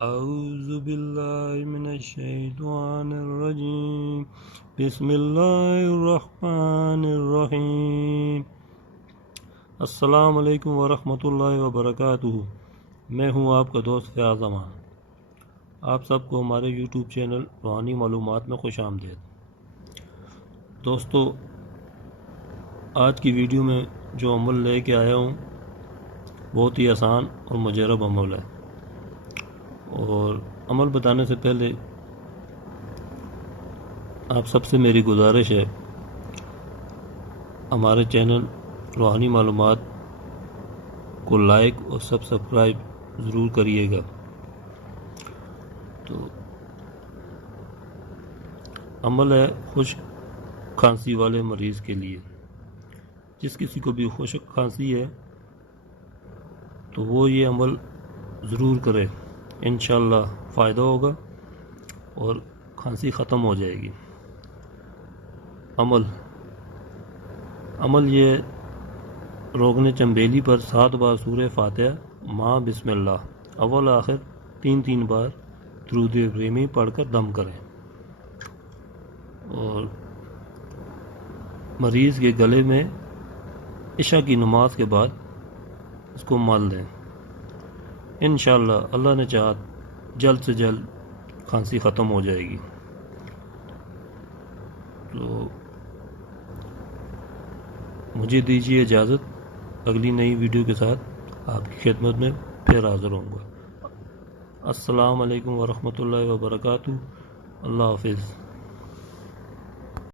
اعوذ باللہ من الشیطان الرجیم بسم اللہ الرحمن الرحیم۔ السلام علیکم ورحمۃ اللہ وبرکاتہ۔ میں ہوں آپ کا دوست فیاض امان۔ آپ سب کو ہمارے یوٹیوب چینل روحانی معلومات میں خوش آمدید۔ دوستو، آج کی ویڈیو میں جو عمل لے کے آیا ہوں بہت ہی آسان اور مجرب عمل ہے، اور عمل بتانے سے پہلے آپ سب سے میری گزارش ہے، ہمارے چینل روحانی معلومات کو لائک اور سبسکرائب ضرور کریے گا۔ تو عمل ہے خشک کھانسی والے مریض کے لیے۔ جس کسی کو بھی خشک کھانسی ہے تو وہ یہ عمل ضرور کرے، انشاءاللہ فائدہ ہوگا اور کھانسی ختم ہو جائے گی۔ عمل یہ روغن چنبیلی پر 7 بار سورہ فاتحہ مع بسم اللہ اول آخر 3 بار درود ابراہیمی پڑھ کر دم کریں، اور مریض کے گلے میں عشاء کی نماز کے بعد اس کو مل دیں۔ انشاءاللہ اللہ نے چاہا جلد سے جلد کھانسی ختم ہو جائے گی۔ تو مجھے دیجیے اجازت، اگلی نئی ویڈیو کے ساتھ آپ کی خدمت میں پھر حاضر ہوں گا۔ السلام علیکم ورحمۃ اللہ وبرکاتہ۔ اللہ حافظ۔